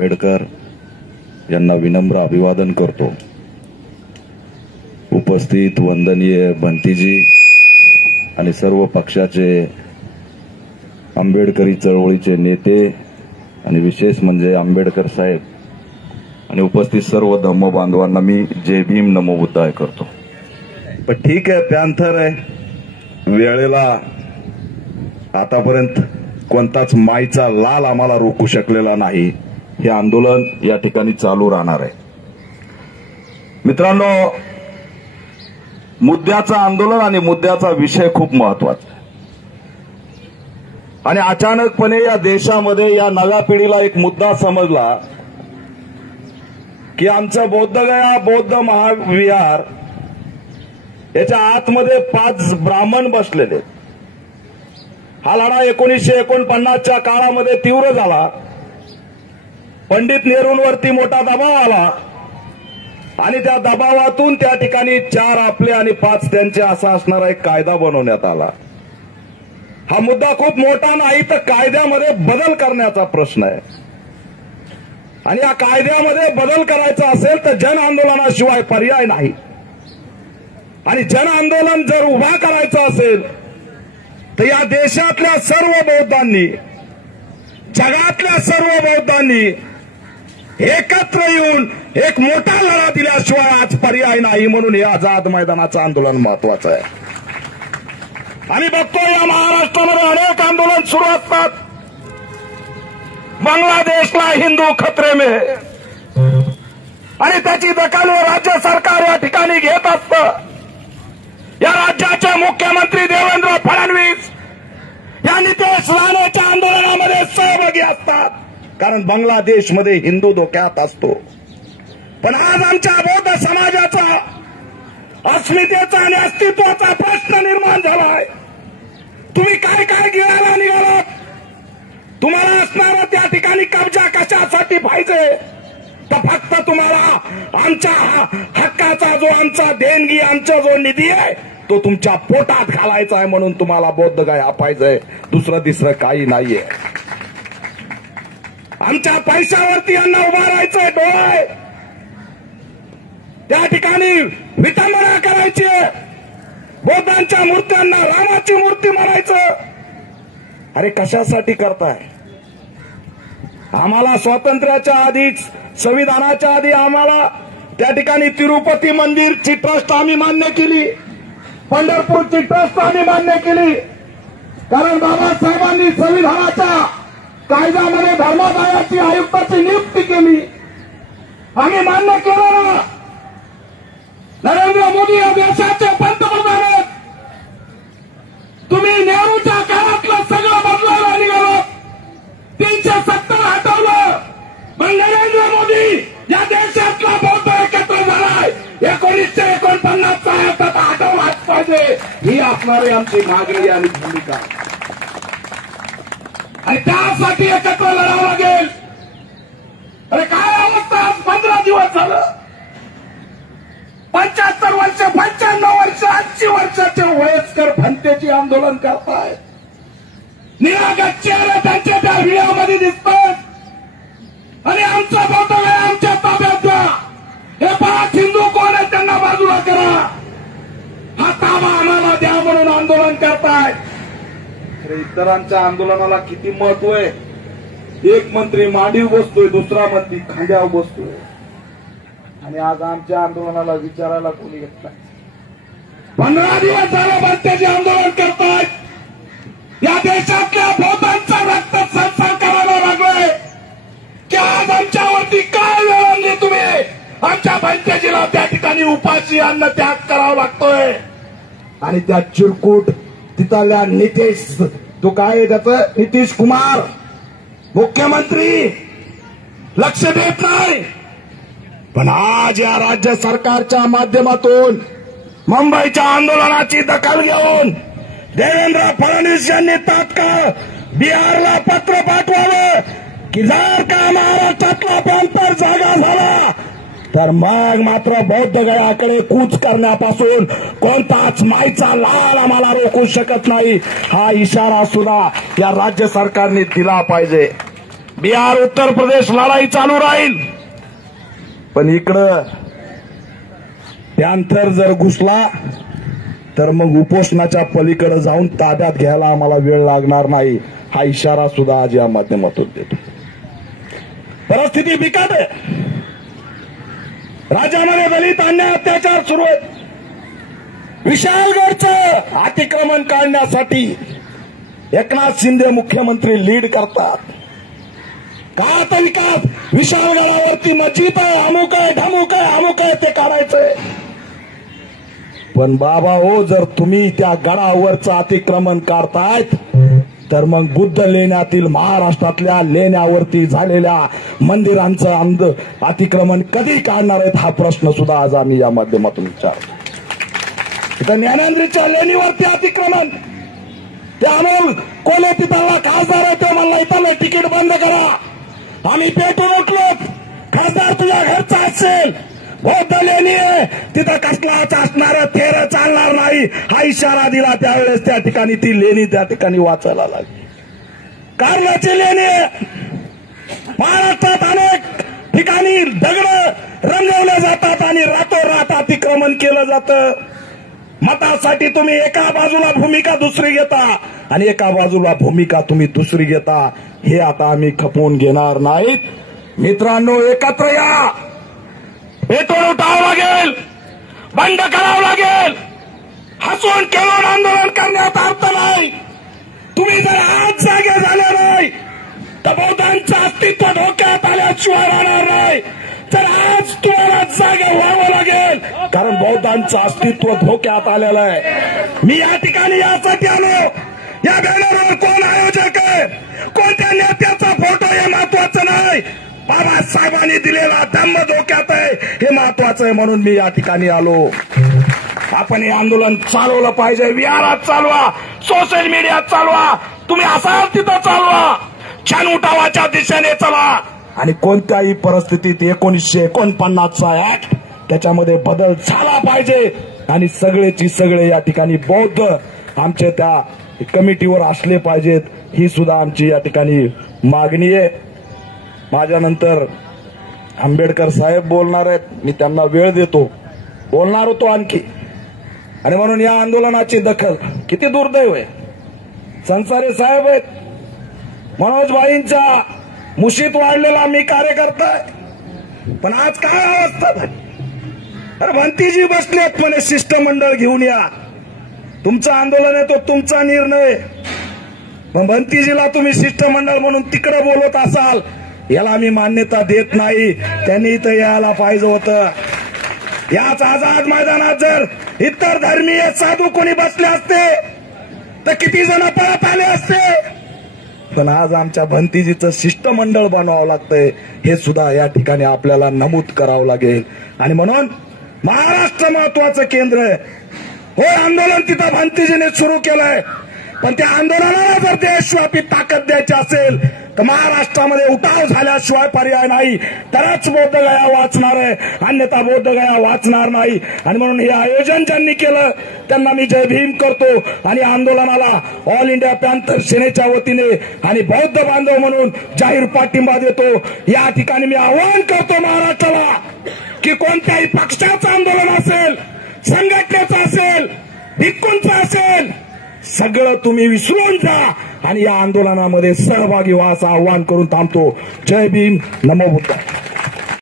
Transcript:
आंबेडकर यांना विनम्र अभिवादन करतो। उपस्थित वंदनीय भंतीजी आणि सर्व पक्षाचे आंबेडकरी चळवळीचे नेते आणि विशेष म्हणजे आंबेडकर साहेब आणि उपस्थित सर्व धम्म बांधवांना मी जय भीम नमो बुद्धाय करतो। पण ठीक आहे, पॅन्थर आहे, वेळेला आतापर्यंत कोणताच माईचा लाल आम्हाला रोखू शकलेला नाही। हे आंदोलन या ठिकाणी चालू राहणार आहे। मित्रांनो, मुद्द्याचं आंदोलन आणि मुद्द्याचा विषय खूप महत्वाचा आहे आणि अचानकपणे या देशामध्ये या नव्या पिढीला एक मुद्दा समजला की आमचं बोद्धगया बौद्ध महाविहार याच्या आतमध्ये 5 ब्राह्मण बसलेले। हा लढा 1949च्या काळामध्ये तीव्र झाला। पंडित नेहरूंवरती मोठा दबाव आला आणि त्या दबावातून त्या ठिकाणी 4 आपले आणि 5 त्यांचे असा असणारा एक कायदा बनवण्यात आला। हा मुद्दा खूप मोठा नाही, तर कायद्यामध्ये बदल करण्याचा प्रश्न आहे आणि या कायद्यामध्ये बदल करायचा असेल तर जन आंदोलनाशिवाय पर्याय नाही आणि जन आंदोलन जर उभा करायचं असेल तर या देशातल्या सर्व बौद्धांनी, जगातल्या सर्व बौद्धांनी एकत्र येऊन एक मोठा लढा दिल्याशिवाय आज पर्याय नाही। म्हणून हे आझाद मैदानाचं आंदोलन महत्वाचं आहे। आम्ही बघतो या महाराष्ट्रामध्ये अनेक आंदोलन सुरू असतात। बांगलादेशला हिंदू खतरे में आणि त्याची दखल राज्य सरकार या ठिकाणी घेत असतं। या राज्याचे मुख्यमंत्री देवेंद्र फडणवीस या नितेश राणेच्या आंदोलनामध्ये सहभागी असतात, कारण बांगलादेशमध्ये हिंदू धोक्यात असतो। पण आज आमच्या बौद्ध समाजाचा अस्मितेचा आणि अस्तित्वाचा प्रश्न निर्माण झालाय। तुम्ही काय काय गिळायला निघालात? तुम्हाला असणारा त्या ठिकाणी कब्जा कशासाठी पाहिजे? तर फक्त तुम्हाला आमच्या हक्काचा जो आमचा देणगी, आमचा जो निधी आहे तो तुमच्या पोटात घालायचा आहे, म्हणून तुम्हाला बौद्धगया पाहिजे। दुसरं तिसरं काही नाहीये। आमच्या पैशावरती यांना उभा राहायचंय, डोळाय त्या ठिकाणी विटंबना करायची। बौद्धांच्या मूर्त्यांना रामाची मूर्ती म्हणायचं। अरे कशासाठी करताय? आम्हाला स्वातंत्र्याच्या आधीच, संविधानाच्या आधी आम्हाला त्या ठिकाणी तिरुपती मंदिरची ट्रस्ट आम्ही मान्य केली, पंढरपूरची ट्रस्ट आम्ही मान्य केली, कारण बाबासाहेबांनी संविधानाच्या कायद्यामध्ये धर्मादायाची आयुक्ताची नियुक्ती केली। आम्ही मान्य केलं ना। नरेंद्र मोदी या देशाचे पंतप्रधान आहेत। तुम्ही नेहरूच्या काळातलं सगळं बदलायला निघालात, 370 हटवलं। पण नरेंद्र मोदी या देशातला बौद्ध एकत्र झालाय। 1949चा हटवलाच पाहिजे, ही असणारी आमची मागणी आणि भूमिका आणि त्यासाठी एकत्र लढावं लागेल। अरे काय अवस्था, आज 15 दिवस झालं, 75 वर्ष, 95 वर्ष, 80 वर्षाचे वयस्कर भंतेची आंदोलन करतायत। निरागस चेहरे त्यांच्या त्या व्हिडिओमध्ये दिसतात आणि आमचा बौद्धगया आमच्या ताब्यात द्या। हे 5 हिंदू कोण आहेत त्यांना बाजूला करा, हा ताबा आम्हाला द्या म्हणून आंदोलन करतायत। इतरांच्या आंदोलनाला किती महत्व आहे? एक मंत्री मांडीव बसतोय, दुसरा मंत्री खांद्यावर बसतोय आणि आज आमच्या आंदोलनाला विचारायला कोणी येत नाही। 15 दिवस झालं भंतेचे आंदोलन करतायत। या देशातल्या बौद्धांचा रक्त संसार करायला लागलोय की आज आमच्यावरती काय वेळ आणली तुम्ही? आमच्या भंतेजीला त्या ठिकाणी उपाशी अन्न त्याग करावा लागतोय आणि त्या चिरकुट तिथल्या नितेश, तो काय त्याचं नितीश कुमार मुख्यमंत्री लक्ष देत नाही। पण आज या राज्य सरकारच्या माध्यमातून मुंबईच्या आंदोलनाची दखल घेऊन देवेंद्र फडणवीस यांनी तात्काळ बिहारला पत्र पाठवावं की जर का महाराष्ट्रातला पॅन्थर जागा झाला तर मग मात्र बौद्धगयाकडे कूच करण्यापासून कोणताच माईचा लाल आम्हाला रोखू शकत नाही। हा इशारा सुद्धा या राज्य सरकारने दिला पाहिजे। बिहार, उत्तर प्रदेश लढाई चालू राहील. पण इकडं पॅन्थर जर घुसला तर मग उपोषणाच्या पलीकडे जाऊन ताब्यात घ्यायला आम्हाला वेळ लागणार नाही, हा इशारा सुद्धा आज या माध्यमातून देतो. परिस्थिती बिकट आहे. राज्यामध्ये दलित अन्याय अत्याचार सुरू आहेत. विशालगडचं अतिक्रमण काढण्यासाठी एकनाथ शिंदे मुख्यमंत्री लीड करतात. का तर विकास विशालगडावरती मस्जिद आहे, अमुक आहे, ढमुक आहे, अमुक आहे, ते काढायचंय. पण बाबा हो, जर तुम्ही त्या गडावरचं अतिक्रमण काढतायत तर मग बुद्ध लेण्यातील महाराष्ट्रातल्या लेण्यावरती झालेल्या मंदिरांचं अतिक्रमण कधी काढणार आहेत, हा प्रश्न सुद्धा आज आम्ही या माध्यमातून विचारतो. इथं ज्ञानेंद्रीच्या लेणीवरती अतिक्रमण, ते अमोल कोले तिथला खासदार आहे, ते म्हणला इथं तिकीट बंद करा. आम्ही पेटून उठलो. खासदार तुझ्या घरचा असेल, बौद्ध लेणी आहे, तिथं कसलाच असणार थेर चालणार नाही, हा इशारा दिला. त्यावेळेस त्या ठिकाणी ती लेणी त्या ठिकाणी वाचायला लागली. कारल्याची लेणी महाराष्ट्रात अनेक ठिकाणी दगड रंगवले जातात आणि रातोरात अतिक्रमण केलं जातं. मतासाठी तुम्ही एका बाजूला भूमिका दुसरी घेता आणि एका बाजूला भूमिका तुम्ही दुसरी घेता. हे आता आम्ही खपवून घेणार नाहीत. मित्रांनो, एकत्र या. पेटून उठावं लागेल, बंड करावं लागेल. हसून खेळून आंदोलन करण्यात अर्थ नाही. तुम्ही जर आज जागे झाले नाही तर बौद्धांचं अस्तित्व धोक्यात आल्याशिवाय राहणार नाही. तर आज तुम्हाला जागे व्हावं लागेल, कारण बौद्धांचं अस्तित्व धोक्यात आलेलं आहे. मी या ठिकाणी यासाठी आलो. या बॅनरवर कोण आयोजक आहे, कोणत्या नेत्याचा फोटो हे महत्वाचं नाही. बाबासाहेबांनी दिलेला धम्म धोक्यात आहे, हे महत्वाचं आहे. म्हणून मी या ठिकाणी आलो. आपण हे आंदोलन चालवलं पाहिजे. विहारात चालवा, सोशल मीडियात चालवा, तुम्ही असाल तिथं चालवा. छान उठावाच्या दिशेने चला. आणि कोणत्याही परिस्थितीत 1949चा ऍक्ट, त्याच्यामध्ये बदल झाला पाहिजे. आणि सगळेची सगळे या ठिकाणी बौद्ध आमच्या त्या कमिटीवर असले पाहिजेत, ही सुद्धा आमची या ठिकाणी मागणी आहे. माझ्यानंतर आंबेडकर साहेब बोलणार आहेत, मी त्यांना वेळ देतो. बोलणार होतो आणखी. आणि म्हणून या आंदोलनाची दखल, किती दुर्दैव आहे, संसारे साहेब आहेत, मनोजभाईंच्या मुशीत वाढलेला मी कार्यकर्ता आहे. पण आज काय अवस्था झाली. अरे भंतीजी बसलेत म्हणे शिष्टमंडळ घेऊन या. तुमचं आंदोलन आहे, तो तुमचा निर्णय. पण भंतीजीला तुम्ही शिष्टमंडळ म्हणून तिकडे बोलत असाल, याला मी मान्यता देत नाही. त्यांनी इथं यायला पाहिजे होतं. याच आझाद मैदानात जर इतर धर्मीय साधू कोणी बसले असते तर किती जण पळत आले असते. पण आज आमच्या भंतीजीचं शिष्टमंडळ बनवावं लागतंय, हे सुद्धा या ठिकाणी आपल्याला नमूद करावं लागेल. आणि म्हणून महाराष्ट्र महत्वाचं केंद्र आहे. हो, आंदोलन तिथं भंतीजीने सुरू केलंय, पण त्या आंदोलनाला जर देशव्यापी ताकद द्यायची असेल तर महाराष्ट्रामध्ये उठाव झाल्याशिवाय पर्याय नाही. तरच बोधगया वाचणार आहे, अन्यथा बोधगया वाचणार नाही. आणि म्हणून हे आयोजन ज्यांनी केलं त्यांना मी जय भीम करतो. आणि आंदोलनाला ऑल इंडिया पॅन्थर सेनेच्या वतीने आणि बौद्ध बांधव म्हणून जाहीर पाठिंबा देतो. या ठिकाणी मी आवाहन करतो महाराष्ट्राला की कोणत्याही पक्षाचं आंदोलन असेल, संघटनेचं असेल, भिक्खूंचं असेल, सगळं तुम्ही विसरून जा आणि या आंदोलनामध्ये सहभागी व्हा, असं आवाहन करून थांबतो. जय भीम, नमो बुद्धाय.